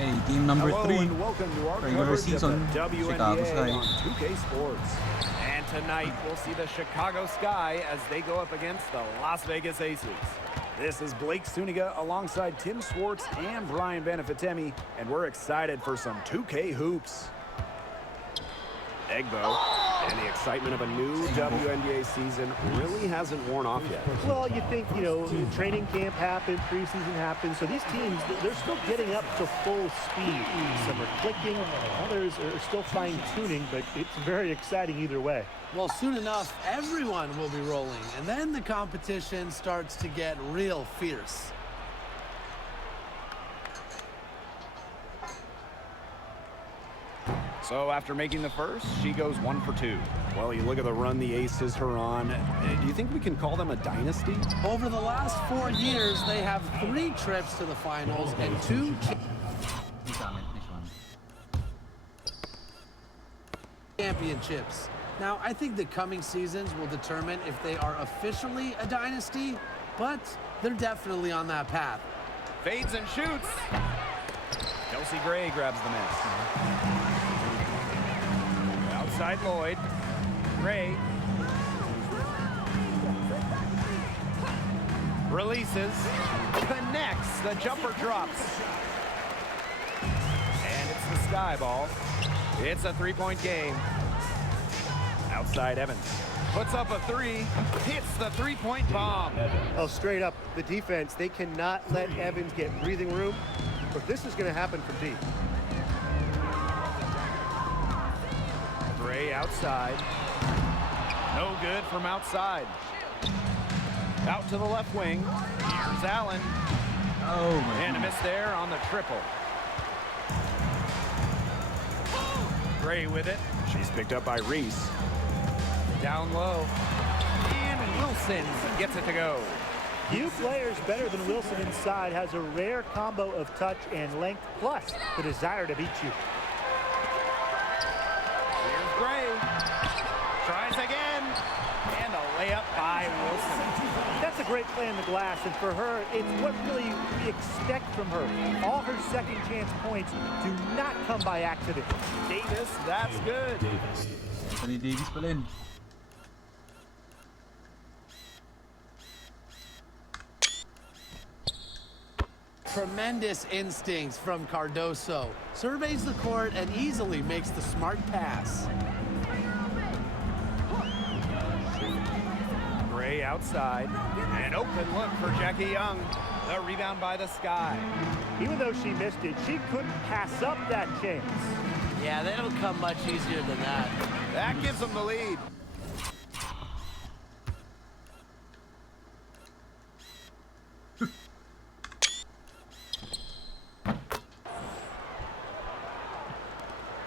Okay, team number 3. And welcome to our Regular season, Chicago Sky. on 2K Sports. And tonight we'll see the Chicago Sky as they go up against the Las Vegas Aces. This is Blake Suniga alongside Tim Swartz and Brian Benefitemi, and we're excited for some 2K hoops. Egbo, and the excitement of a new WNBA season really hasn't worn off yet. Well, you think, training camp happened, preseason happened, so these teams, they're still getting up to full speed. Some are clicking, others are still fine-tuning, but it's very exciting either way. Well, soon enough, everyone will be rolling, and then the competition starts to get real fierce. So after making the first, she goes 1 for 2. Well, you look at the run the Aces are on. Do you think we can call them a dynasty? Over the last 4 years, they have 3 trips to the finals and 2 championships. Now, I think the coming seasons will determine if they are officially a dynasty, but they're definitely on that path. Fades and shoots. Kelsey Gray grabs the miss. Outside Lloyd. Gray. Releases. Connects. The jumper drops. And it's the Sky ball. It's a 3-point game. Outside Evans. Puts up a 3. Hits the 3-point bomb. Oh, straight up, the defense, they cannot let Evans get breathing room, but this is going to happen from deep. Gray outside. No good from outside. Out to the left wing. Here's Allen. Oh my And a miss there on the triple. Gray with it. She's picked up by Reese. Down low. And Wilson gets it to go. Few players better than Wilson inside, has a rare combo of touch and length, plus the desire to beat you. Here's Gray. Tries again. And a layup by Wilson. That's a great play on the glass, and for her, it's what really we expect from her. All her second chance points do not come by accident. Davis, that's good. Anthony Davis pa rin. Tremendous instincts from Cardoso. Surveys the court and easily makes the smart pass. Gray outside. An open look for Jackie Young. The rebound by the Sky. Even though she missed it, she couldn't pass up that chance. Yeah, they don't come much easier than that. That gives them the lead.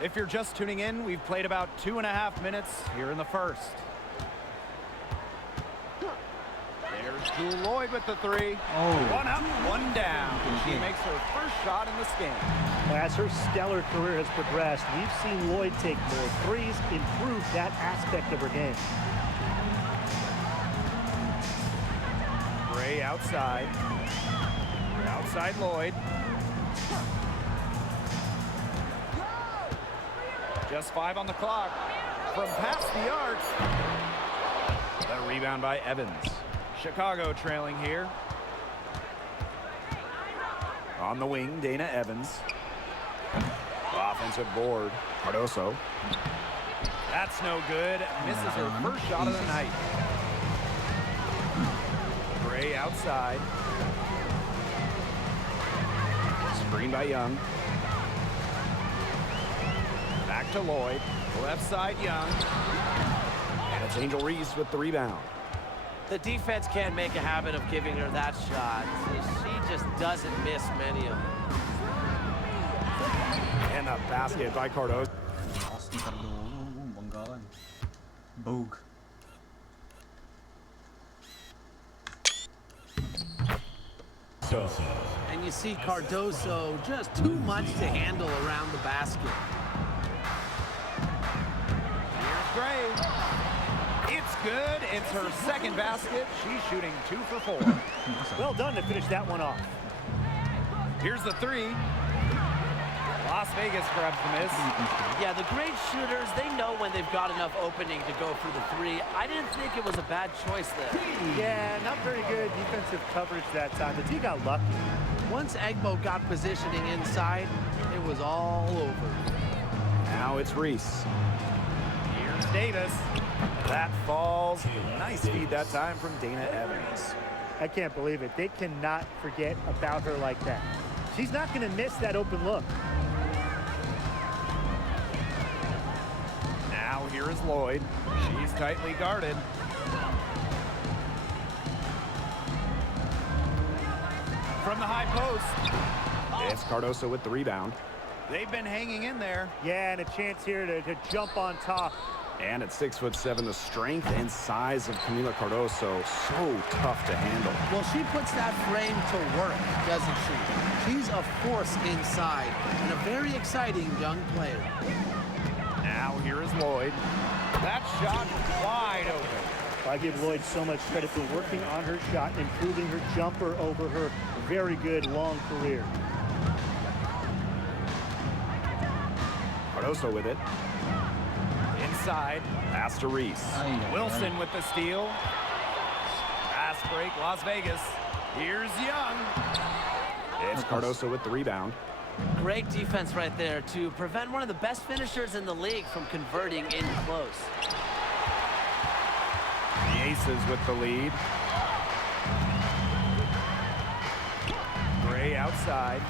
If you're just tuning in, we've played about 2.5 minutes here in the first. There's Jewel Lloyd with the 3. Oh. 1 up, 1 down. She makes her first shot in this game. As her stellar career has progressed, we've seen Lloyd take more threes, improve that aspect of her game. Gray outside. Outside Lloyd. Just 5 on the clock. From past the arc. The rebound by Evans. Chicago trailing here. On the wing, Dana Evans. Offensive board. Cardoso. That's no good. Misses her first shot of the night. Gray outside. Screen by Young. Back to Lloyd. Left side Young. And it's Angel Reese with the rebound. The defense can't make a habit of giving her that shot. So she just doesn't miss many of them. And a basket by Cardoso. Austin Cardoso, banggaan. Bogue. And you see Cardoso just too much to handle around the basket. Here's Gray. It's good. It's her second basket. She's shooting 2 for 4. Well done to finish that one off. Here's the 3. Las Vegas grabs the miss. Yeah, the great shooters, they know when they've got enough opening to go for the three. I didn't think it was a bad choice there. Yeah, not very good defensive coverage that time. The D got lucky. Once Egbo got positioning inside, it was all over. Now it's Reese. Here's Davis. That falls. Nice feed that time from Dana Evans. I can't believe it. They cannot forget about her like that. She's not going to miss that open look. Now here is Lloyd. She's tightly guarded. From the high post. It's Cardoso with the rebound. They've been hanging in there. Yeah, and a chance here to jump on top. And at 6'7", the strength and size of Camila Cardoso, so tough to handle. Well, she puts that frame to work, doesn't she? She's a force inside and a very exciting young player. Now here is Lloyd. That shot wide open. I give Lloyd so much credit for working on her shot, improving her jumper over her very good long career. Cardoso with it. Inside, pass to Reese. Wilson with the steal. Fast break, Las Vegas. Here's Young. It's Cardoso with the rebound. Great defense right there to prevent one of the best finishers in the league from converting in close. The Aces with the lead. Gray outside.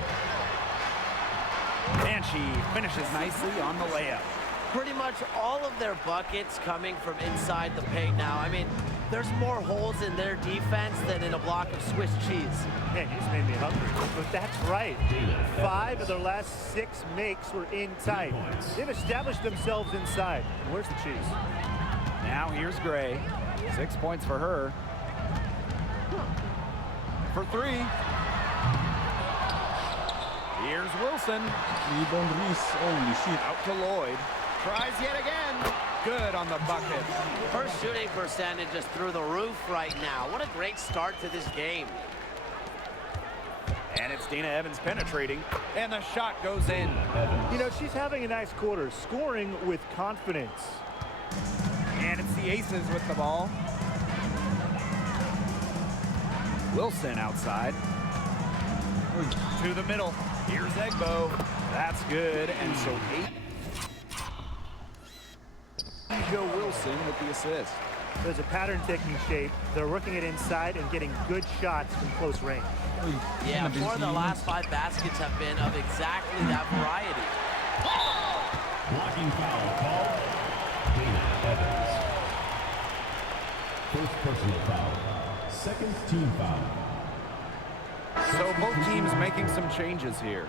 And she finishes nicely on the layup. Pretty much all of their buckets coming from inside the paint now. I mean, there's more holes in their defense than in a block of Swiss cheese. Man, you just made me hungry. But that's right. 5 of their last 6 makes were in tight. They've established themselves inside. Where's the cheese? Now here's Gray. 6 points for her. For 3. Here's Wilson. Rebound Reese. Holy shit. Out to Lloyd. Tries yet again. Good on the bucket. Her shooting percentage is through the roof right now. What a great start to this game. And it's Dana Evans penetrating. And the shot goes in. You know, she's having a nice quarter, scoring with confidence. And it's the Aces with the ball. Wilson outside. To the middle. Here's Egbo. That's good. And so 8. Joe Wilson with the assist. There's a pattern taking shape. They're working it inside and getting good shots from close range. Yeah, 4 of the last 5 baskets have been of exactly that variety. Blocking foul called. Dana Evans. First personal foul. Second team foul. So both teams making some changes here.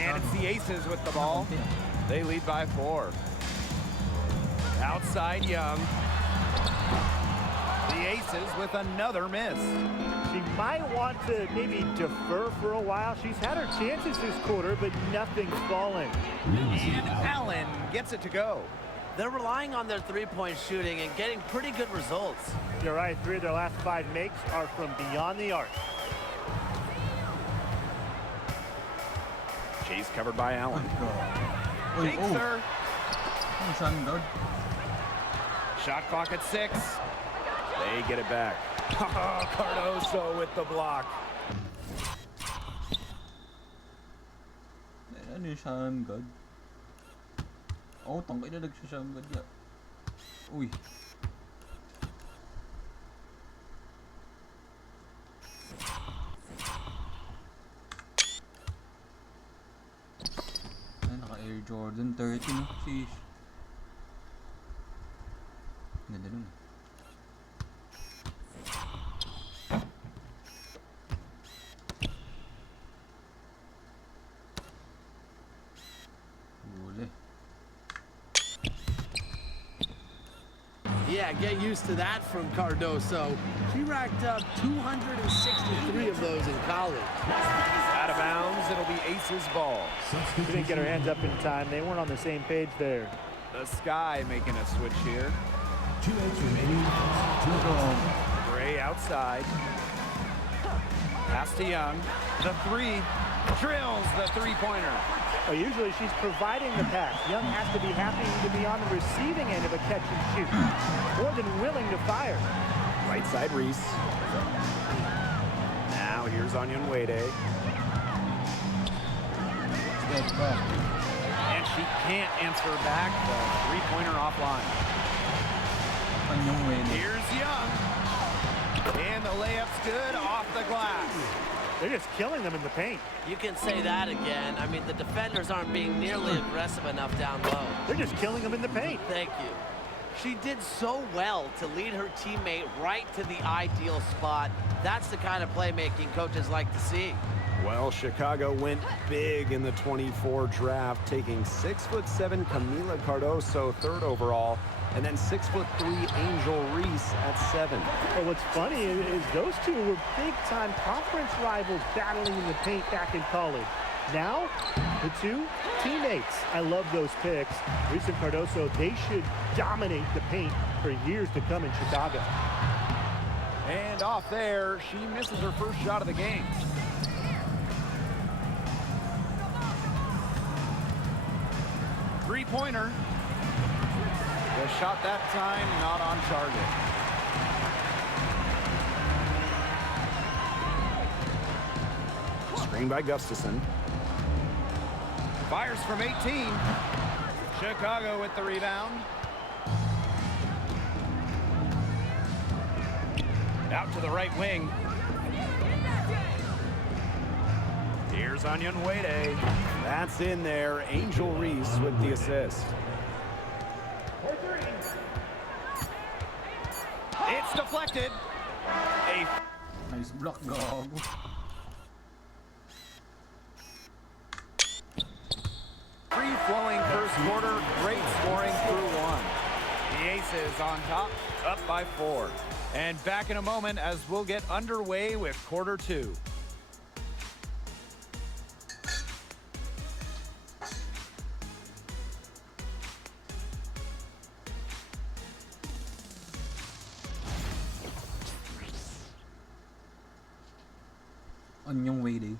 And it's the Aces with the ball. They lead by 4. Outside Young. The Aces with another miss. She might want to maybe defer for a while. She's had her chances this quarter, but nothing's fallen. And Allen gets it to go. They're relying on their three-point shooting and getting pretty good results. You're right, 3 of their last 5 makes are from beyond the arc. Chase covered by Allen. Uy, Takes oh. her. Ano saan, guard? Shot clock at 6. They get it back. Cardoso with the block. Ano yung sham guard? Oh, tangkay na nagsasham guard ya. Uy. Ay, naka-Air Jordan 30 no? Sheesh. Ganda nun. Huli. Yeah, get used to that from Cardoso. She racked up 263 of those in college. Out of bounds, it'll be Aces ball. She didn't get her hands up in time. They weren't on the same page there. The Sky making a switch here. 2 minutes remaining. Gray outside. Pass to Young. The three. Drills the three-pointer. Well, usually she's providing the pass. Young has to be happy to be on the receiving end of a catch and shoot. More than willing to fire. Right side Reese. Now here's Onion Wade. And she can't answer back the three-pointer offline. Anyong Wade. Here's Young. And the layup's good off the glass. They're just killing them in the paint. You can say that again. I mean, the defenders aren't being nearly aggressive enough down low. They're just killing them in the paint. Thank you. She did so well to lead her teammate right to the ideal spot. That's the kind of playmaking coaches like to see. Well, Chicago went big in the 24 draft, taking 6'7" Camila Cardoso, 3rd overall, and then 6'3" Angel Reese at 7. Well, what's funny is those two were big-time conference rivals battling in the paint back in college. Now, the two teammates. I love those picks. Reese and Cardoso, they should dominate the paint for years to come in Chicago. And off there, she misses her first shot of the game. Three-pointer. The shot that time not on target. Screen by Gustafson. Fires from 18. Chicago with the rebound. Out to the right wing. Here's Onion Wade. That's in there. Angel Reese with the assist. It's deflected. Nice block, dog. Free-flowing first quarter. Great scoring through one. The Aces on top, up by 4. And back in a moment as we'll get underway with quarter 2. Anyong Wade.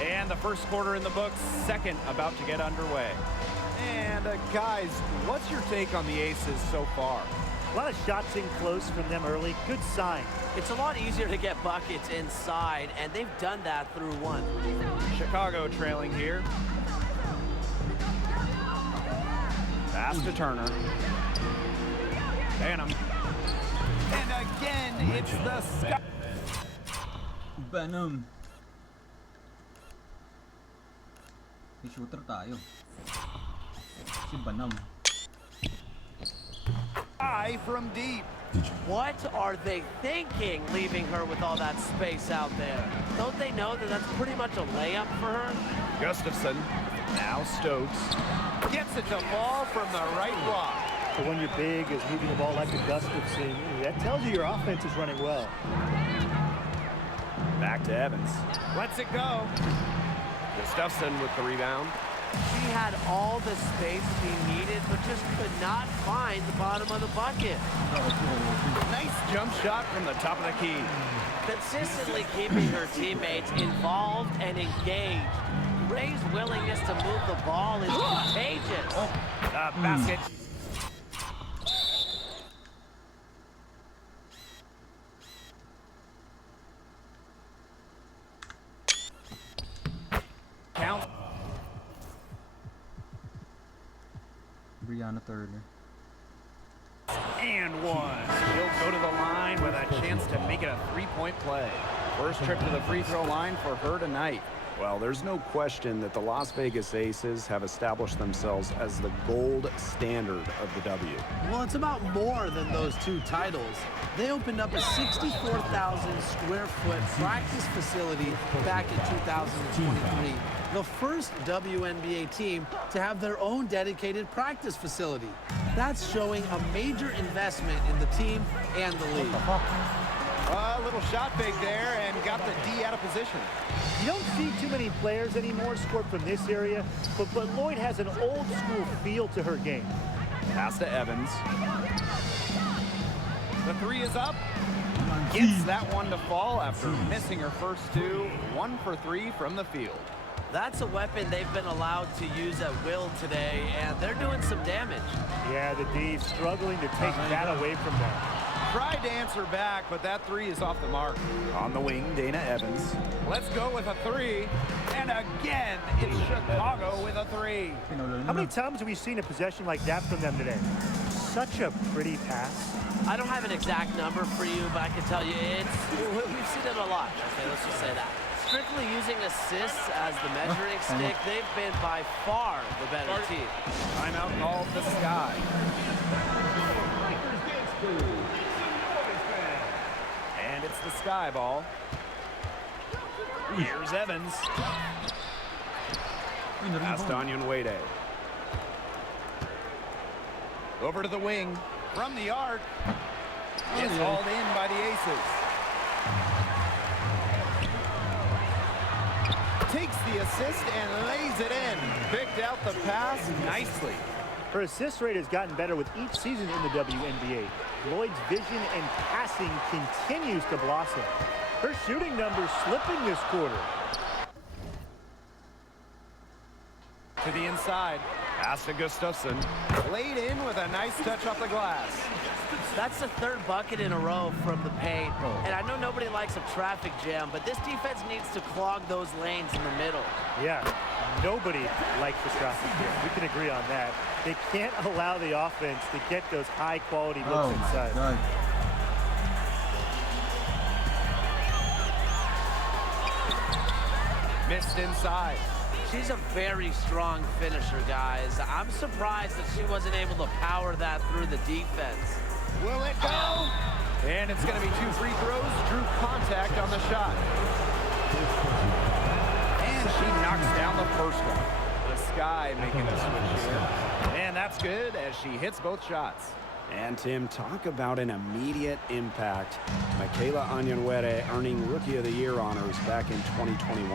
And the first quarter in the books, second about to get underway. And guys, what's your take on the Aces so far? A lot of shots in close from them early. Good sign. It's a lot easier to get buckets inside, and they've done that through one. Chicago trailing here. Pass to Turner. Banham. And again, it's the Sky. Banham. May shooter tayo. Si Banham. From deep. What are they thinking, leaving her with all that space out there? Don't they know that that's pretty much a layup for her? Gustafson. Now Stokes. Gets it to fall from the right block. But when you're big is moving the ball like a Gustafson, that tells you your offense is running well. Back to Evans. Lets it go. Gustafson with the rebound. She had all the space she needed, but just could not find the bottom of the bucket. Nice jump shot from the top of the key. Consistently keeping her teammates involved and engaged. Ray's willingness to move the ball is contagious. Basket. Count. Brianna Turner. And one. He'll go to the line with a chance to make it a three-point play. First trip to the free throw line for her tonight. Well, there's no question that the Las Vegas Aces have established themselves as the gold standard of the W. Well, it's about more than those 2 titles. They opened up a 64,000 square foot practice facility back in 2023. The first WNBA team to have their own dedicated practice facility. That's showing a major investment in the team and the league. A little shot fake there and got the D out of position. You don't see too many players anymore score from this area, but Lloyd has an old school feel to her game. Pass to Evans. The three is up. Gets that one to fall after missing her first two. 1 for 3 from the field. That's a weapon they've been allowed to use at will today, and they're doing some damage. Yeah, the D struggling to take that away from them. Tried to answer back, but that three is off the mark. On the wing, Dana Evans. Let's go with a three. And again, it's Chicago with a three. How many times have we seen a possession like that from them today? Such a pretty pass. I don't have an exact number for you, but I can tell you we've seen it a lot. Okay, let's just say that. Strictly using assists as the measuring stick, they've been by far the better team. Timeout called the Sky. And it's the Sky ball. Here's Evans. Past Onyenwede. Over to the wing. From the arc. It's hauled in by the Aces. Takes the assist and lays it in. Picked out the pass nicely. Her assist rate has gotten better with each season in the WNBA. Lloyd's vision and passing continues to blossom. Her shooting numbers slipping this quarter. To the inside. Pass to Gustafsson. Laid in with a nice touch off the glass. That's the third bucket in a row from the paint. And I know nobody likes a traffic jam, but this defense needs to clog those lanes in the middle. Yeah, nobody likes the traffic jam. We can agree on that. They can't allow the offense to get those high-quality looks inside. God. Missed inside. She's a very strong finisher, guys. I'm surprised that she wasn't able to power that through the defense. Will it go? And it's going to be 2 free throws. Drew contact on the shot. And she knocks down the first one. The Sky making the switch here. And that's good as she hits both shots. And Tim, talk about an immediate impact. Michaela Onyenwede earning Rookie of the Year honors back in 2021.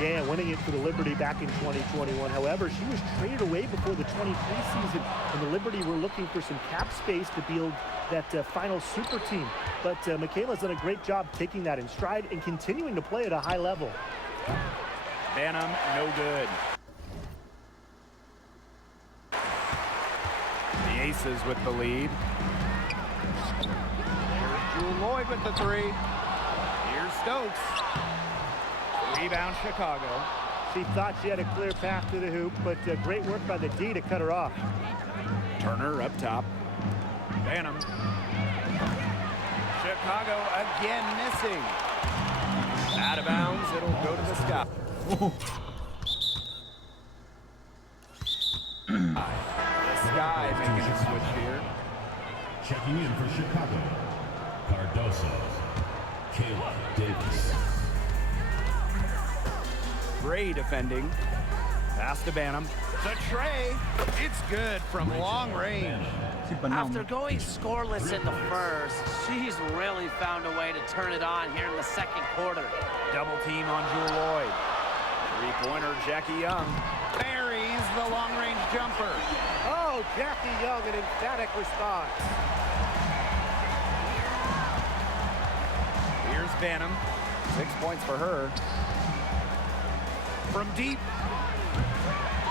Yeah, winning it for the Liberty back in 2021. However, she was traded away before the 23 season, and the Liberty were looking for some cap space to build that final super team. But Michaela's done a great job taking that in stride and continuing to play at a high level. Banham, no good. The Aces with the lead. There's Jewel Lloyd with the three. Here's Stokes. Rebound Chicago. She thought she had a clear path to the hoop, but great work by the D to cut her off. Turner up top. Banham. Chicago again missing. Out of bounds, it'll go to the Sky. The Sky making a switch here. Checking in for Chicago, Cardoso, Kayla Davis. Gray defending. Pass to Banham. The tray. It's good from long range. After going scoreless in the first, she's really found a way to turn it on here in the second quarter. Double team on Jewel Lloyd. Three-pointer Jackie Young. Buries the long-range jumper. Oh, Jackie Young, an emphatic response. Here's Banham. 6 points for her. From deep.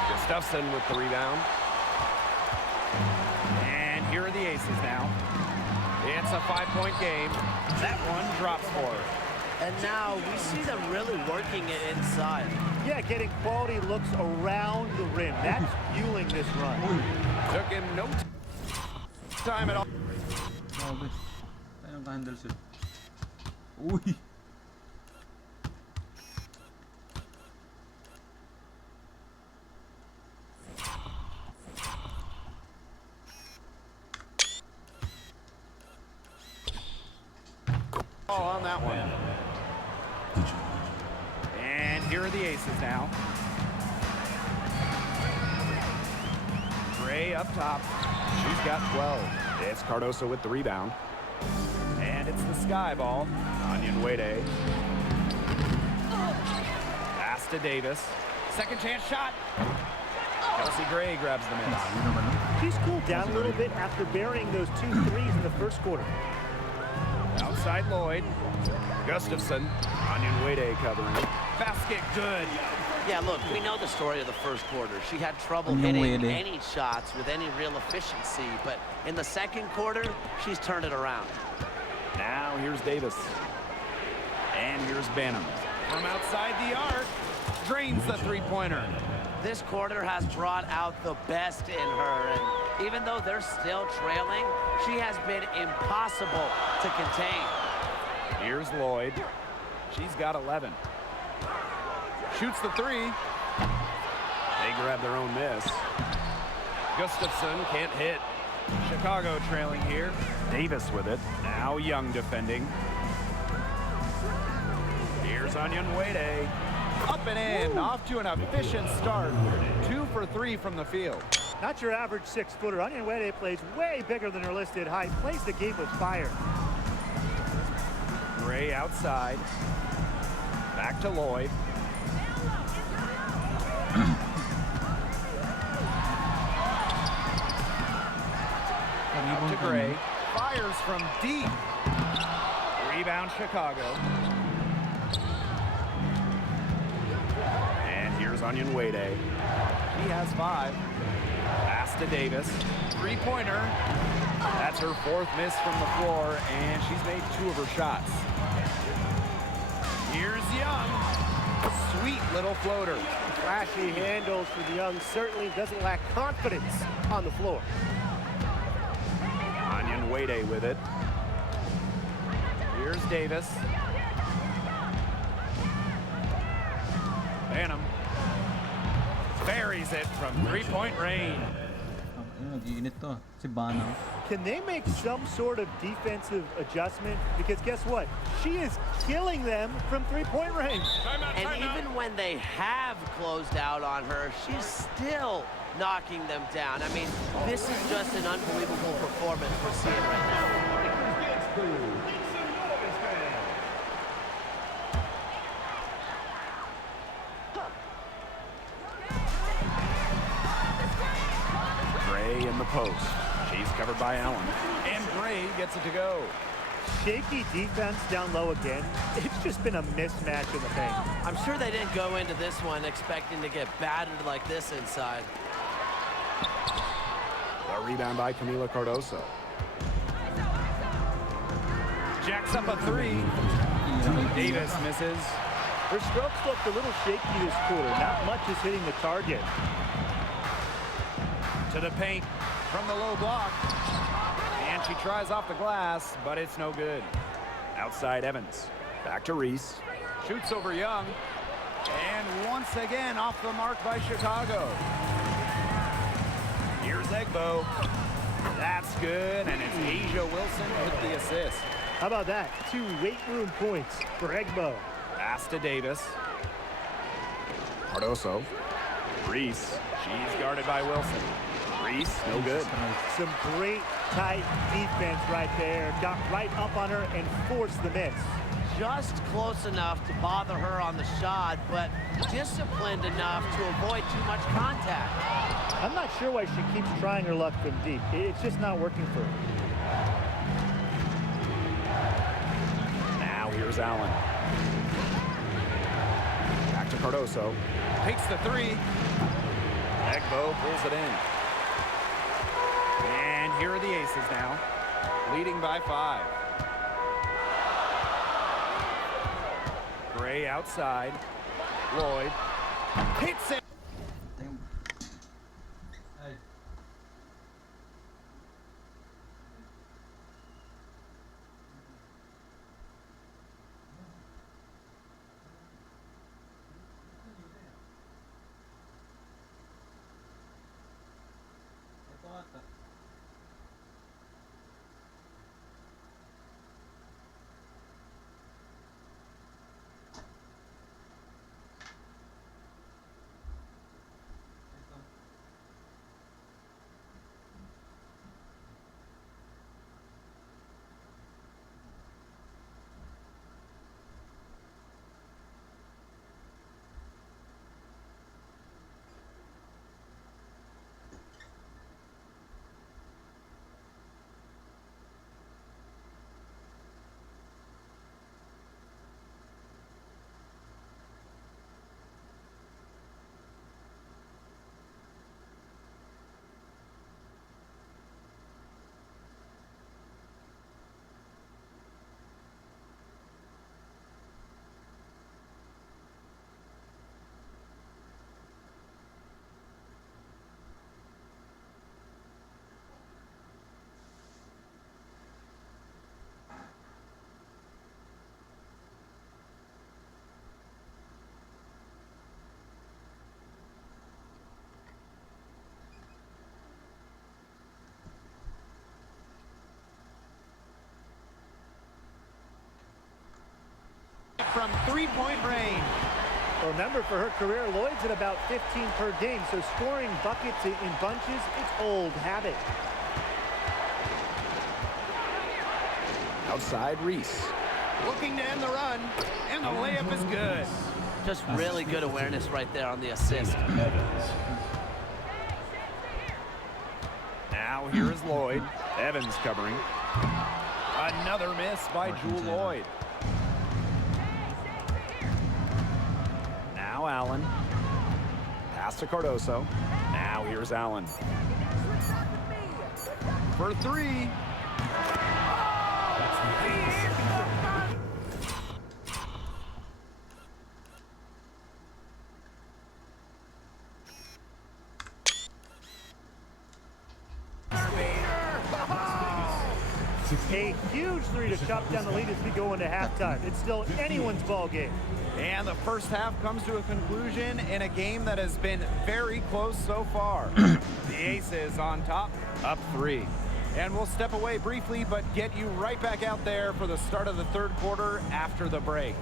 Gustafsson with the rebound. And here are the Aces now. It's a 5-point game. That one drops for her. And now we see them really working it inside. Yeah, getting quality looks around the rim. That's fueling this run. Took him no time at all. Grabe. Ayun, ka-handle sila. Uy! On that one. And here are the Aces now. Gray up top. She's got 12. It's Cardoso with the rebound. And it's the Sky ball. Onyenwede. Pass to Davis. Second chance shot. Kelsey Gray grabs the miss. She's cooled down a little bit after burying those 2 threes in the first quarter. Outside Lloyd. Gustafson. Onion Wade covering. Basket good. Yeah, look, we know the story of the first quarter. She had trouble Onion hitting Wade. any shots with any real efficiency, but in the second quarter, she's turned it around. Now here's Davis. And here's Banham. From outside the arc. Drains the three-pointer. This quarter has brought out the best in her, and even though they're still trailing, she has been impossible to contain. Here's Lloyd. She's got 11. Shoots the three. They grab their own miss. Gustafson can't hit. Chicago trailing here. Davis with it. Now Young defending. Here's Onion Wade. Up and in. Off to an efficient start. 2 for 3 from the field. Not your average 6-footer. Onion Wade plays way bigger than her listed height. Plays the game with fire. Gray outside. Back to Lloyd. Out to Gray. Fires from deep. Rebound Chicago. And here's Onion Wade. He has 5. Pass to Davis. Three-pointer. That's her 4th miss from the floor, and she's made 2 of her shots. Here's Young. Sweet little floater. Flashy handles for the Young. Certainly doesn't lack confidence on the floor. Onion Wade with it. Here's Davis. Banham buries it from three-point range. Nag-iinit to. Si Banham. Can they make some sort of defensive adjustment? Because guess what? She is killing them from three-point range. And even when they have closed out on her, she's still knocking them down. I mean, this is just an unbelievable performance we're seeing right now. Gray in the post. She's covered by Allen. And Gray gets it to go. Shaky defense down low again. It's just been a mismatch in the paint. I'm sure they didn't go into this one expecting to get battered like this inside. A rebound by Camila Cardoso. Jacks up a 3. Davis misses. Her strokes looked a little shaky this quarter. Not much is hitting the target. To the paint from the low block. And she tries off the glass, but it's no good. Outside Evans. Back to Reese. Shoots over Young. And once again off the mark by Chicago. Here's Egbo. That's good, and it's Asia Wilson with the assist. How about that? 2 weight room points for Egbo. Pass to Davis. Cardoso. Reese. She's guarded by Wilson. Reese, no good. Some great tight defense right there. Got right up on her and forced the miss. Just close enough to bother her on the shot, but disciplined enough to avoid too much contact. I'm not sure why she keeps trying her luck from deep. It's just not working for her. Now here's Allen. Back to Cardoso. Takes the 3. Egbo pulls it in. And here are the Aces now, leading by 5. Gray outside. Lloyd hits it. Ay. Ito ata. from three-point range. Remember, for her career, Lloyd's at about 15 per game, so scoring buckets in bunches, it's old habit. Outside Reese. Looking to end the run, and the layup is good. Just really good awareness right there on the assist. Now here is Lloyd. Evans covering. Another miss by Jewel Lloyd. Now Allen. Pass to Cardoso. Now here's Allen. For three. A huge three to chop down the lead as we go into halftime. It's still anyone's ball game. And the first half comes to a conclusion in a game that has been very close so far. The Aces on top, up 3. And we'll step away briefly, but get you right back out there for the start of the third quarter after the break.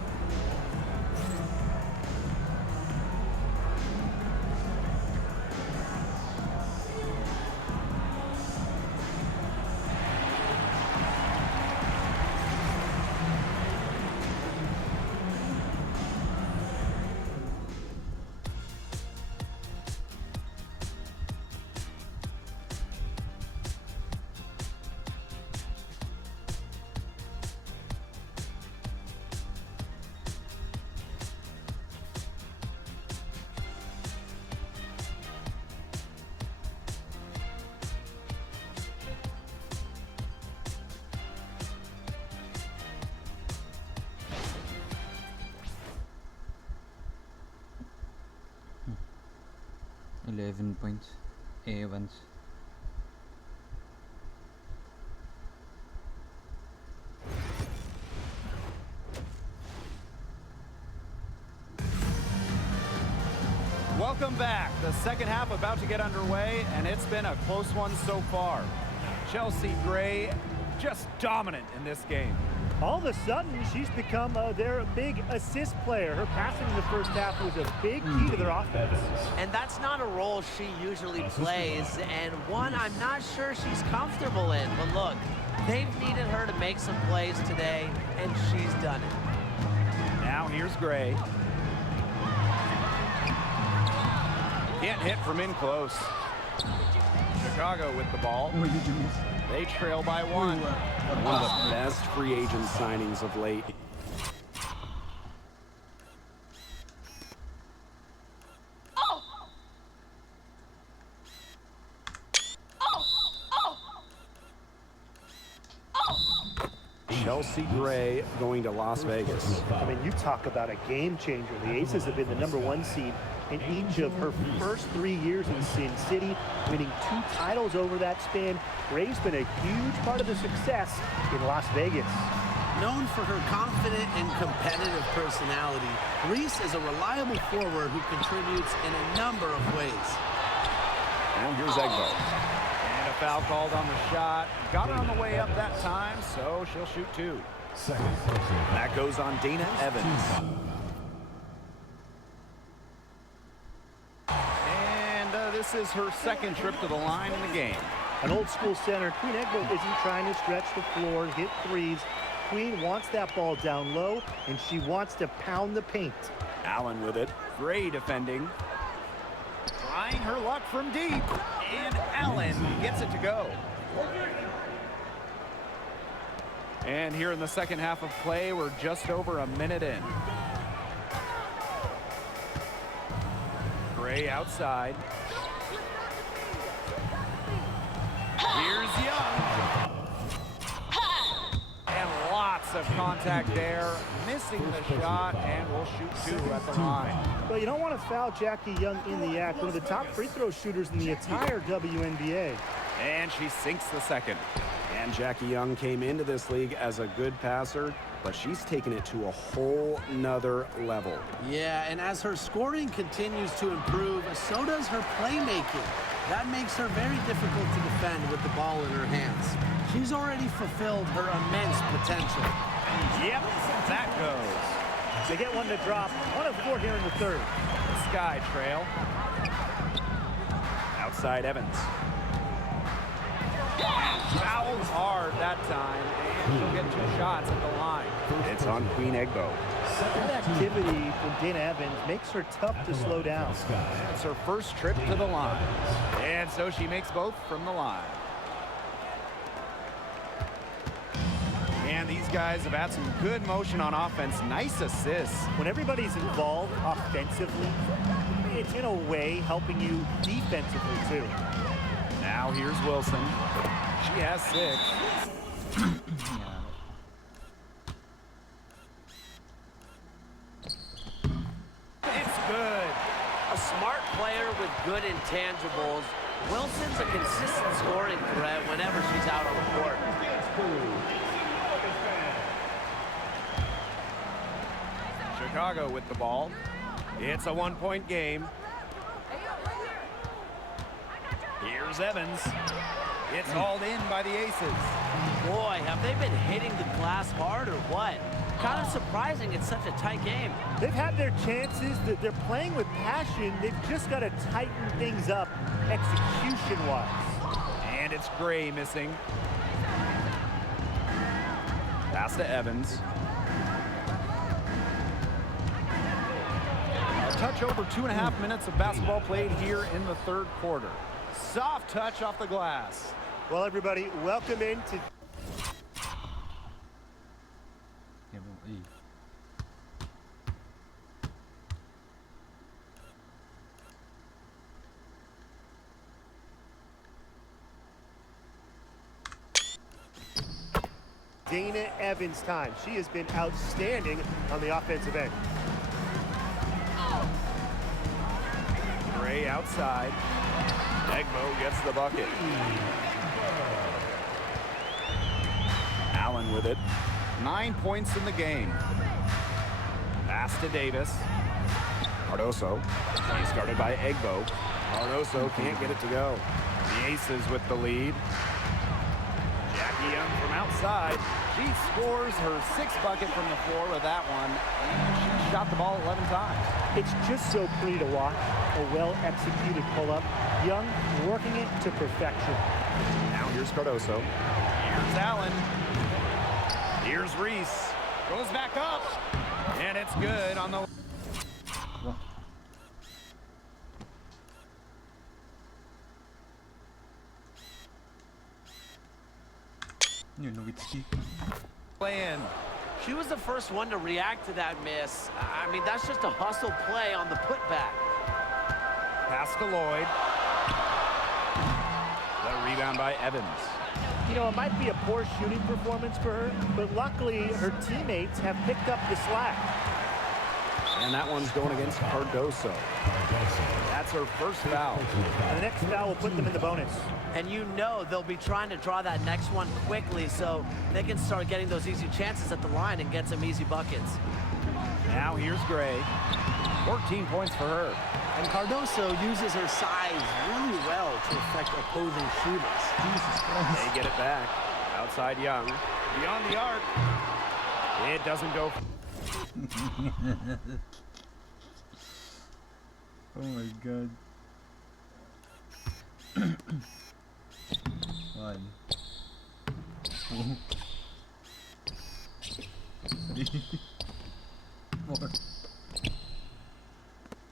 Points. Evans. Welcome back. The second half about to get underway, and it's been a close one so far. Chelsea Gray just dominant in this game. All of a sudden, she's become their big assist player. Her passing in the first half was a big key to their offense. And that's not a role she usually plays, and one I'm not sure she's comfortable in. But look, they've needed her to make some plays today, and she's done it. Now here's Gray. Can't hit from in close. Chicago with the ball. They trail by 1. One of the best free agent signings of late. Chelsea Gray going to Las Vegas. I mean, you talk about a game changer. The Aces have been the #1 seed in each of her first 3 years in Sin City, winning 2 titles over that span. Gray's been a huge part of the success in Las Vegas. Known for her confident and competitive personality, Reese is a reliable forward who contributes in a number of ways. And here's Egbo. And a foul called on the shot. Got her on the way up that time, so she'll shoot 2. That goes on Dana Evans. And this is her second trip to the line in the game. An old school center, Queen Egbo isn't trying to stretch the floor and hit threes. Queen wants that ball down low, and she wants to pound the paint. Allen with it. Gray defending. Trying her luck from deep. And Allen gets it to go. And here in the second half of play, we're just over a minute in. Gray outside. Here's Young. And lots of contact there. Missing the shot, and we'll shoot 2 at the line. Well, you don't want to foul Jackie Young in the act. One of the top free throw shooters in the entire WNBA. And she sinks the second. And Jackie Young came into this league as a good passer, but she's taken it to a whole nother level. Yeah, and as her scoring continues to improve, so does her playmaking. That makes her very difficult to defend with the ball in her hands. She's already fulfilled her immense potential. Yep, that goes. They get one to drop. 1 of 4 here in the third. Sky trail. Outside Evans. Fouled hard that time, and she'll get 2 shots at the line. It's on Queen Egbo. That activity from Dana Evans makes her tough to slow down. It's her first trip to the line, and so she makes both from the line. And these guys have had some good motion on offense. Nice assists. When everybody's involved offensively, it's in a way helping you defensively too. Now here's Wilson. She has 6. It's good. A smart player with good intangibles. Wilson's a consistent scoring threat whenever she's out on the court. Chicago with the ball. It's a 1-point game. Here's Evans. It's hauled in by the Aces. Boy, have they been hitting the glass hard or what? Kind of surprising it's such a tight game. They've had their chances. They're playing with passion. They've just got to tighten things up execution-wise. And it's Gray missing. Pass to Evans. A touch over 2.5 minutes of basketball played here in the third quarter. Soft touch off the glass. Well, everybody, welcome into Dana Evans' time. She has been outstanding on the offensive end. Gray outside. Egbo gets the bucket. Allen with it. 9 points in the game. Pass to Davis. Cardoso. He's guarded by Egbo. Cardoso can't get it to go. The Aces with the lead. Jackie Young from outside. She scores her 6th bucket from the floor with that one. And she shot the ball 11 times. It's just so pretty to watch. A well-executed pull-up. Young working it to perfection. Now here's Cardoso. Here's Allen. Here's Reese. Goes back up. And it's good on the... Playing. She was the first one to react to that miss. I mean, that's just a hustle play on the putback. Pass to Lloyd. The rebound by Evans. You know, it might be a poor shooting performance for her, but luckily her teammates have picked up the slack. And that one's going against Cardoso. That's her first foul. And the next foul will put them in the bonus. And you know they'll be trying to draw that next one quickly so they can start getting those easy chances at the line and get some easy buckets. Now here's Gray. 14 points for her. And Cardoso uses her size really well to affect opposing shooters. They get it back. Outside Young. Beyond the arc. It doesn't go. Oh my god. 1, 2, 3,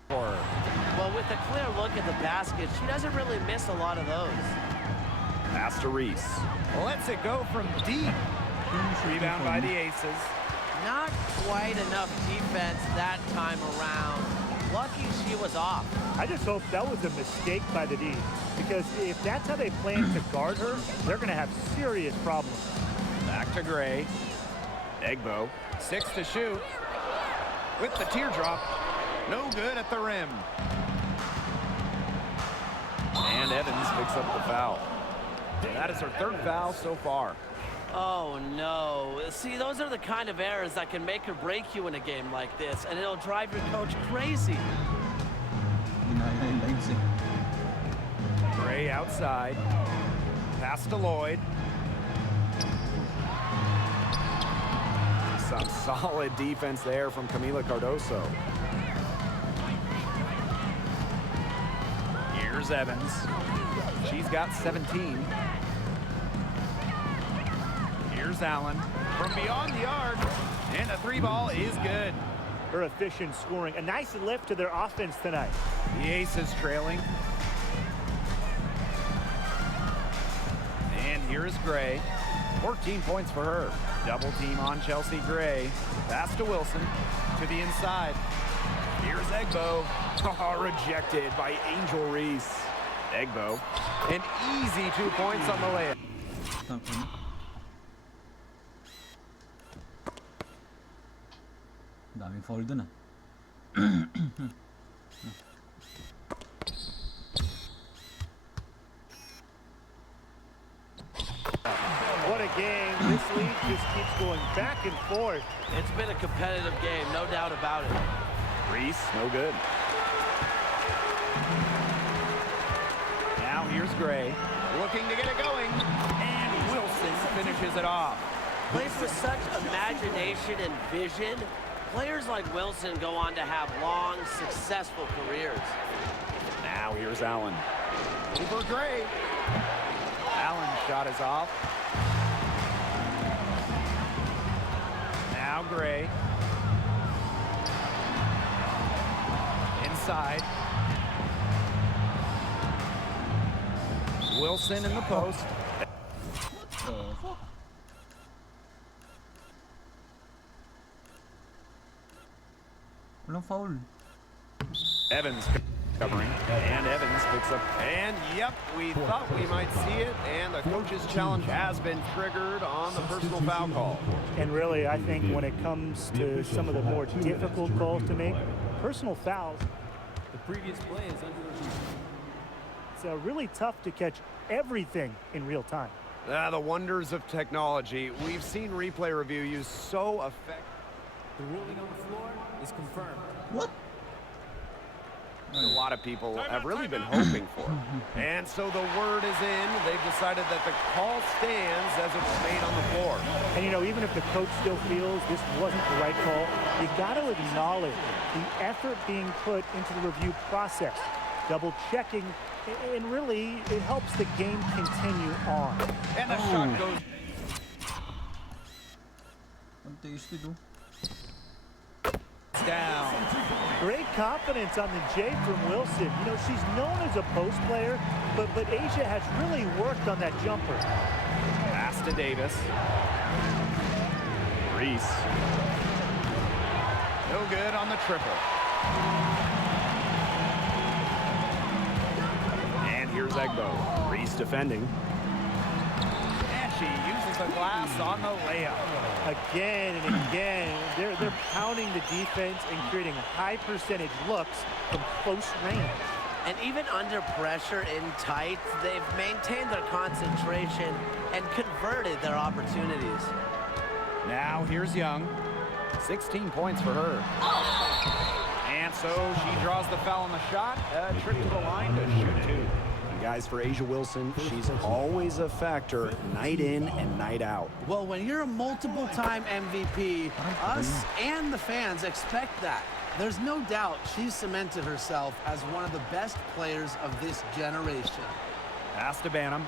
4. Well, with a clear look at the basket, she doesn't really miss a lot of those. Pass to Reese. Lets it go from deep. Rebound by the Aces. Not quite enough defense that time around. Lucky she was off. I just hope that was a mistake by the D, because if that's how they plan to guard her, they're going to have serious problems. Back to Gray. Egbo. 6 to shoot. With the teardrop. No good at the rim. And Evans picks up the foul. That is her 3rd foul so far. Oh, no. See, those are the kind of errors that can make or break you in a game like this, and it'll drive your coach crazy. Gray outside. Pass to Lloyd. Some solid defense there from Camila Cardoso. Here's Evans. She's got 17. Here's Allen from beyond the arc, and the three ball is good. Her efficient scoring. A nice lift to their offense tonight. The Aces trailing. And here is Gray. 14 points for her. Double team on Chelsea Gray. Pass to Wilson. To the inside. Here's Egbo. Oh, rejected by Angel Reese. Egbo. An easy 2 points on the layup. Tangina. Daming foul dun ah. What a game. This league just keeps going back and forth. It's been a competitive game, no doubt about it. Reese, no good. Now here's Gray. Looking to get it going. And Wilson finishes it off. Plays with such imagination and vision. Players like Wilson go on to have long, successful careers. Now here's Allen. Over Gray. Allen's shot is off. Now Gray. Inside. Wilson in the post. Walang foul. Evans covering, and Evans picks up, and yep, we thought we might see it, and the coach's challenge has been triggered on the personal foul call. And really, I think when it comes to some of the more difficult calls to make, personal fouls, The previous play is under review. it's really tough to catch everything in real time. The wonders of technology. We've seen replay review used so effective. The ruling on the floor is confirmed. What? A lot of people have really been hoping for. And so the word is in. They've decided that the call stands as it was made on the floor. And, you know, even if the coach still feels this wasn't the right call, you got to acknowledge the effort being put into the review process, double checking, and really it helps the game continue on. And the shot goes. Ang tiis nito. Down. Great confidence on the J from Wilson. You know, she's known as a post player, but Asia has really worked on that jumper. Pass to Davis. Reese. No good on the triple. And here's Egbo. Reese defending. And she uses the glass on the layup. Again and again, they're pounding the defense and creating high percentage looks from close range. And even under pressure in tight, they've maintained their concentration and converted their opportunities. Now here's Young. 16 points for her. And so she draws the foul on the shot. A trip to the line to shoot two. And guys, for Asia Wilson, she's always a factor night in and night out. Well, when you're a multiple-time MVP, us and the fans expect that. There's no doubt she's cemented herself as one of the best players of this generation. Pass to Banham.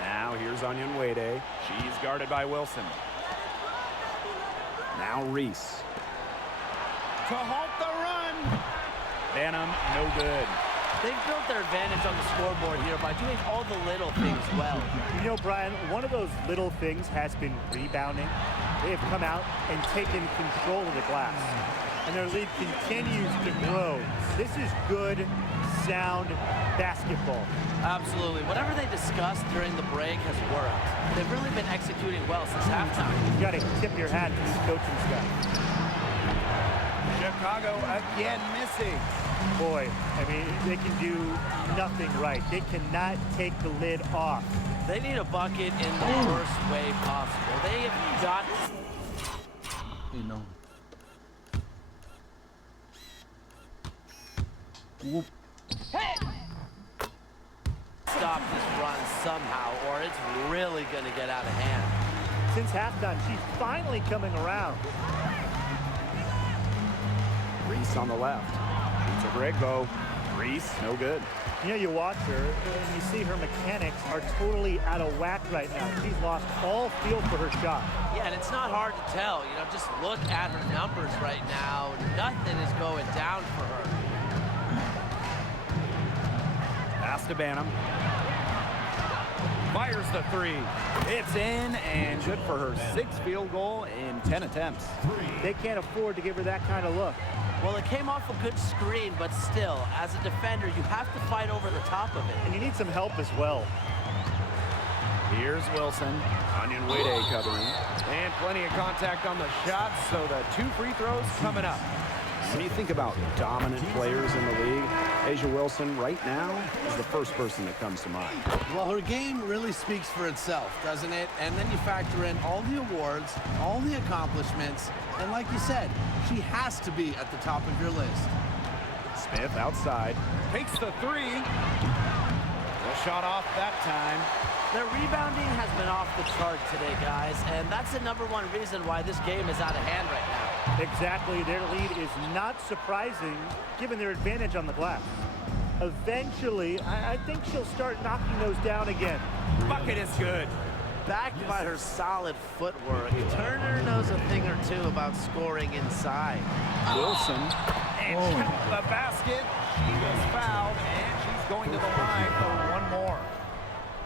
Now here's Onion Wade. She's guarded by Wilson. Now Reese. To halt the run. Banham, no good. They've built their advantage on the scoreboard here by doing all the little things well. You know, Brian, one of those little things has been rebounding. They have come out and taken control of the glass, and their lead continues to grow. This is good, sound basketball. Absolutely. Whatever they discussed during the break has worked. They've really been executing well since halftime. You got to tip your hat to this coaching staff. Chicago again missing. Boy, I mean, they can do nothing right. They cannot take the lid off. They need a bucket in the worst way possible. They have got Eh, no. Whoop. stop this run somehow, or it's really going to get out of hand. since halftime. She's finally coming around. Reese on the left. Shoots a great bow. Reese, no good. You know, you watch her and you see her mechanics are totally out of whack right now. She's lost all feel for her shot. Yeah, and it's not hard to tell. You know, just look at her numbers right now. Nothing is going down for her. Pass to Banham. Fires the three. It's in and good for her 6th field goal in 10 attempts. They can't afford to give her that kind of look. Well, it came off a good screen, but still, as a defender, you have to fight over the top of it. And you need some help as well. Here's Wilson. Onion Wade covering. And plenty of contact on the shots, so the 2 free throws coming up. When you think about dominant players in the league, A'ja Wilson right now is the first person that comes to mind. Well, her game really speaks for itself, doesn't it? And then you factor in all the awards, all the accomplishments, and like you said, she has to be at the top of your list. Smith outside. Takes the 3. The shot off that time. Their rebounding has been off the chart today, guys, and that's the #1 reason why this game is out of hand right now. Exactly. Their lead is not surprising given their advantage on the glass. Eventually, I think she'll start knocking those down again. Bucket is good. Backed by her solid footwork, Turner knows a thing or two about scoring inside. Wilson. And count the basket. She was fouled, and she's going to the line for 1 more.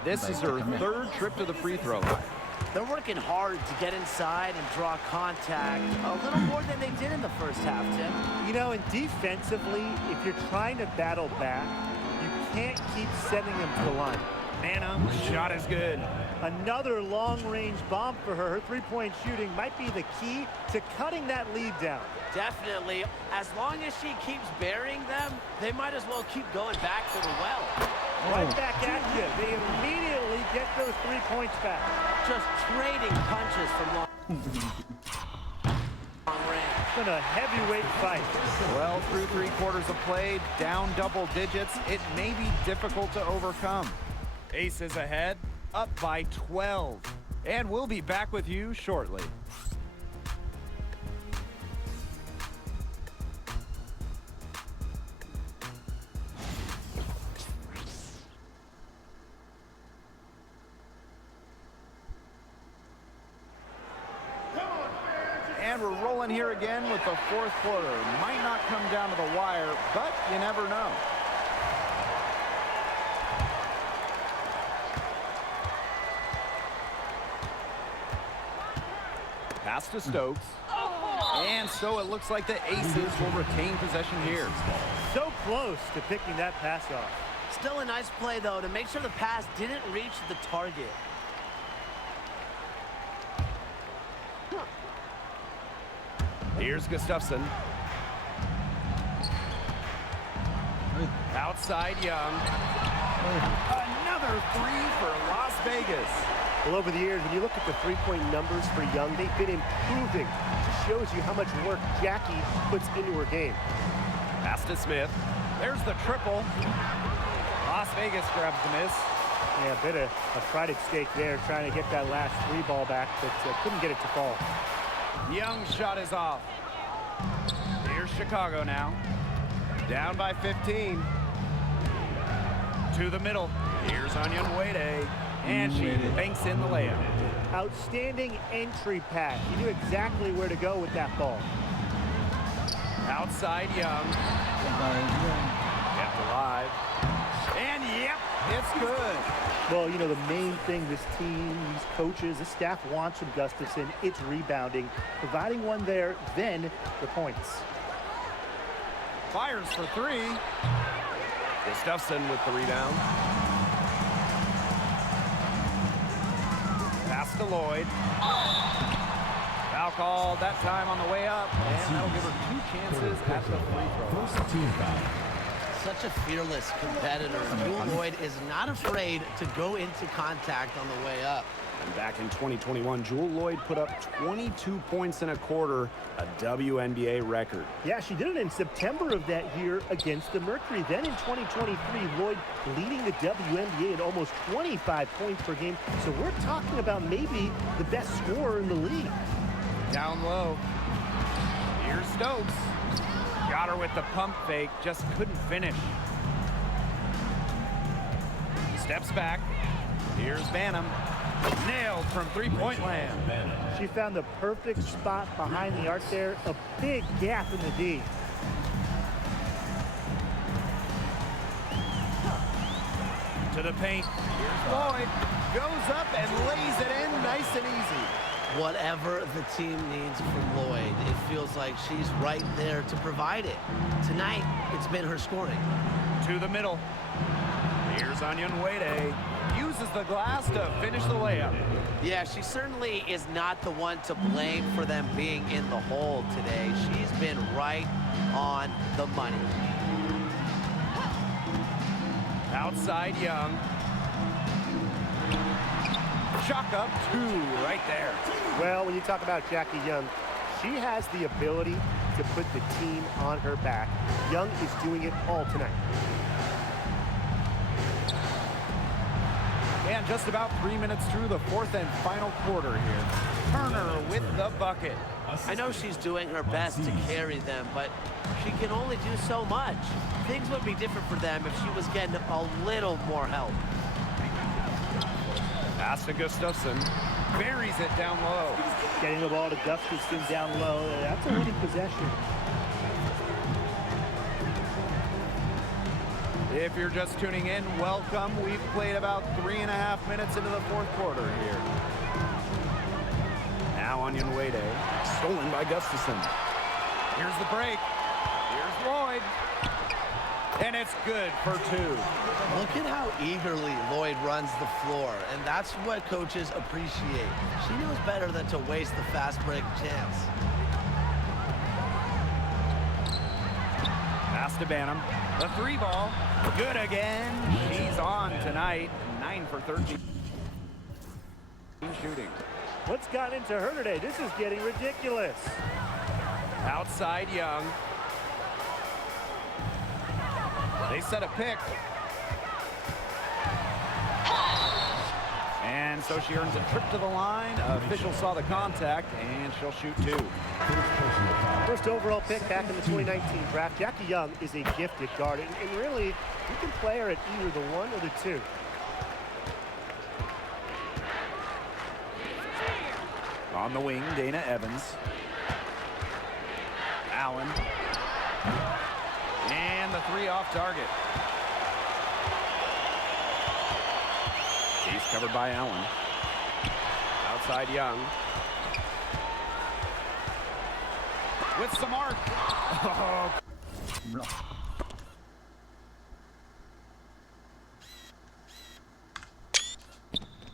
This is her 3rd trip to the free throw line. They're working hard to get inside and draw contact a little more than they did in the first half, Tim. You know, and defensively, if you're trying to battle back, you can't keep sending them to the line. Nana, shot is good. Another long-range bomb for her. Her three-point shooting might be the key to cutting that lead down. Definitely. As long as she keeps burying them, they might as well keep going back to the well. Right back at you. They immediately get those 3 points back. Just trading punches from long range. It's been a heavyweight fight. Well, through 3 quarters of play, down double digits, it may be difficult to overcome. Aces ahead, up by 12. And we'll be back with you shortly. And we're rolling here again with the 4th quarter. Might not come down to the wire, but you never know. Pass to Stokes. And so it looks like the Aces will retain possession here. So close to picking that pass off. Still a nice play, though, to make sure the pass didn't reach the target. Here's Gustafson. Outside Young. Another 3 for Las Vegas. Well, over the years, when you look at the three-point numbers for Young, they've been improving. It just shows you how much work Jackie puts into her game. Pass to Smith. There's the triple. Las Vegas grabs the miss. Yeah, a bit of a fried steak there, trying to get that last 3 ball back, but couldn't get it to fall. Young's shot is off. Here's Chicago now. Down by 15. To the middle. Here's Onion Wade. And she banks in the layup. Outstanding entry pass. She knew exactly where to go with that ball. Outside Young. Kept alive. And yep, it's good. Well, you know, the main thing this team, these coaches, this staff wants from Gustafson, it's rebounding. Providing one there, then the points. Fires for 3. Gustafson with the rebound. Pass to Lloyd. Foul called that time on the way up. And that'll give her 2 chances at the free throw. First team foul. such a fearless competitor. Jewel Lloyd is not afraid to go into contact on the way up. And back in 2021, Jewel Lloyd put up 22 points in a quarter, a WNBA record. Yeah, she did it in September of that year against the Mercury. Then in 2023, Lloyd leading the WNBA at almost 25 points per game. So we're talking about maybe the best scorer in the league. Down low. Here's Stokes. Got her with the pump fake, just couldn't finish. Steps back. Here's Banham. Nailed from three-point land. She found the perfect spot behind the arc there. A big gap in the D. To the paint. Here's Lloyd. Goes up and lays it in nice and easy. Whatever the team needs from Lloyd, it feels like she's right there to provide it. Tonight, it's been her scoring. To the middle. Here's Onyenwere. Uses the glass to finish the layup. Yeah, she certainly is not the one to blame for them being in the hole today. She's been right on the money. Outside Young. Chalk up two right there. Well, when you talk about Jackie Young, she has the ability to put the team on her back. Young is doing it all tonight. And just about 3 minutes through the fourth and final quarter here. Turner with the bucket. I know she's doing her best to carry them, but she can only do so much. Things would be different for them if she was getting a little more help. Pass to Gustafson. Buries it down low. Getting the ball to Gustafson down low. That's a winning possession. If you're just tuning in, welcome. We've played about 3.5 minutes into the fourth quarter here. Now Onyenwere, stolen by Gustafson. Here's the break. Here's Lloyd. And it's good for two. Look at how eagerly Lloyd runs the floor, and that's what coaches appreciate. She knows better than to waste the fast break chance. Pass to Banham. The three ball. Good again. She's on tonight. 9 for 13. Shooting. What's gotten into her today? This is getting ridiculous. Outside Young. They set a pick. And so she earns a trip to the line. Official saw the contact, and she'll shoot two. First overall pick back in the 2019 draft. Jackie Young is a gifted guard, and really, you can play her at either the 1 or the 2. On the wing, Dana Evans. Allen. And the three off target. He's covered by Allen. Outside Young. With some arc. Oh.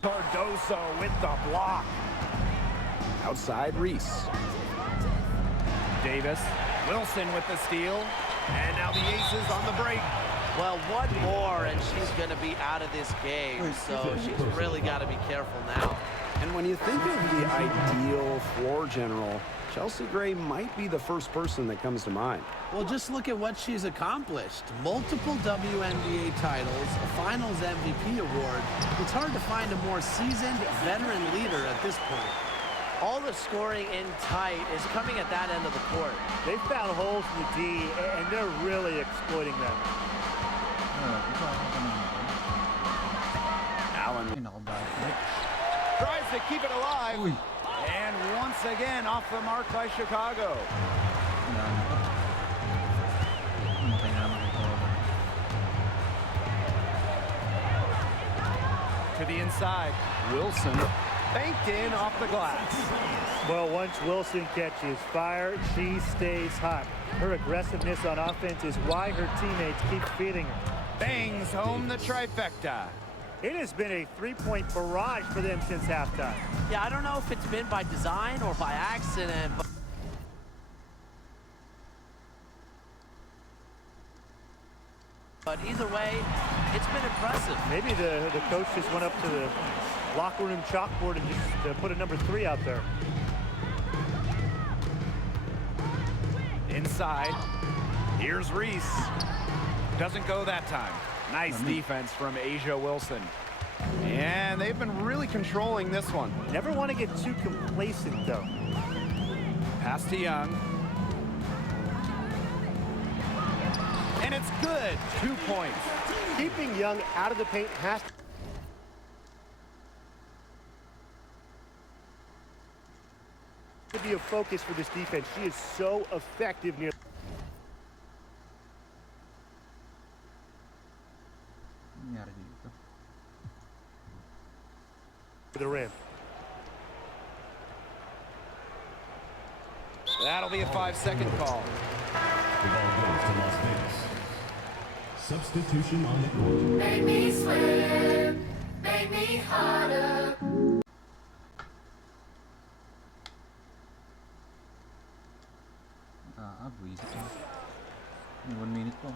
Cardoso with the block. Outside Reese. Davis. Wilson with the steal. And now the Aces on the break. Well, one more, and she's going to be out of this game, so she's really got to be careful now. And when you think of the ideal floor general, Chelsea Gray might be the first person that comes to mind. Well, just look at what she's accomplished. Multiple WNBA titles, a Finals MVP award. It's hard to find a more seasoned veteran leader at this point. All the scoring in tight is coming at that end of the court. They found holes in the D, and they're really exploiting them. Allen tries to keep it alive. And once again off the mark by Chicago. To the inside. Wilson banked in off the glass. Well, once Wilson catches fire, she stays hot. Her aggressiveness on offense is why her teammates keep feeding her. Bangs home the trifecta. It has been a three-point barrage for them since halftime. Yeah, I don't know if it's been by design or by accident, but but either way, it's been impressive. Maybe the coach just went up to the locker room chalkboard and just put a number 3 out there. Inside. Here's Reese. Doesn't go that time. Nice defense from Asia Wilson. And they've been really controlling this one. Never want to get too complacent, though. Pass to Young. And it's good. 2 points. Keeping Young out of the paint has to be a focus for this defense. She is so effective near Nangyari dito. the rim. That'll be a 5-second call. The ball goes to Las Vegas. Substitution on the court. Make me swim, make me harder. Buwisit na. May 1 minute po.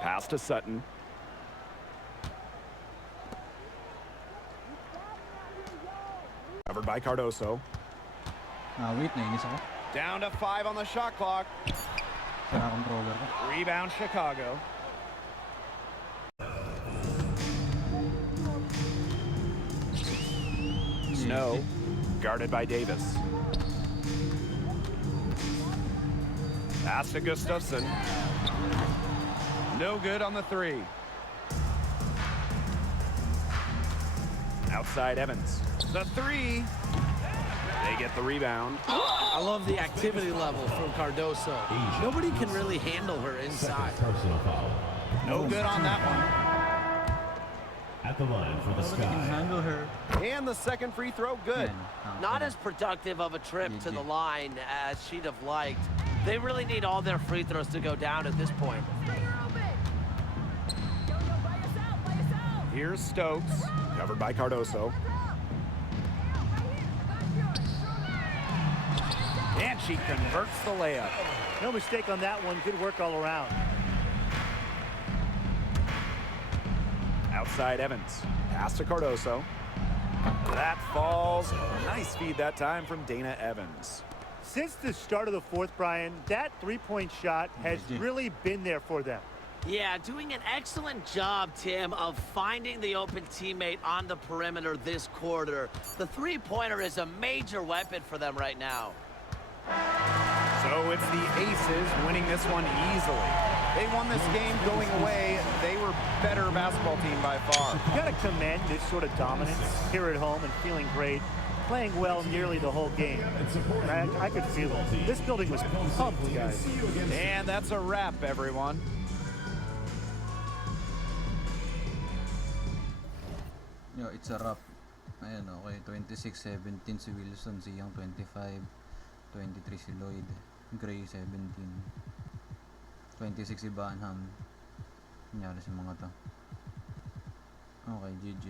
Pass to Sutton. Covered by Cardoso. Wait, nainis ako. Down to 5 on the shot clock. Sira controller ko. Rebound Chicago. Snow, guarded by Davis. Pass to Gustafson. No good on the 3. Outside Evans. The 3. They get the rebound. I love the activity level from Cardoso. Nobody can really handle her inside. Second personal foul. No good on that one. At the line for the Nobody can Sky. handle her. And the second free throw, good. Not as productive of a trip to the line as she'd have liked. They really need all their free throws to go down at this point. Here's Stokes, covered by Cardoso. And she converts the layup. No mistake on that one. Good work all around. Outside Evans. Pass to Cardoso. That falls. Nice feed that time from Dana Evans. Since the start of the 4th, Brian, that 3-point shot has really been there for them. Yeah, doing an excellent job, Tim, of finding the open teammate on the perimeter this quarter. The 3-pointer is a major weapon for them right now. So it's the Aces winning this one easily. They won this game going away. They were better basketball team by far. You got to commend this sort of dominance here at home and feeling great, playing well nearly the whole game. And I could feel it. This building was pumped, guys. And that's a wrap, everyone. Yo, it's a wrap. Ayan, okay. 26-17 si Wilson, si Young 25, 23 si Lloyd, Gray 17, 26 si Banham. Nangyari sa mga to. Okay, GG.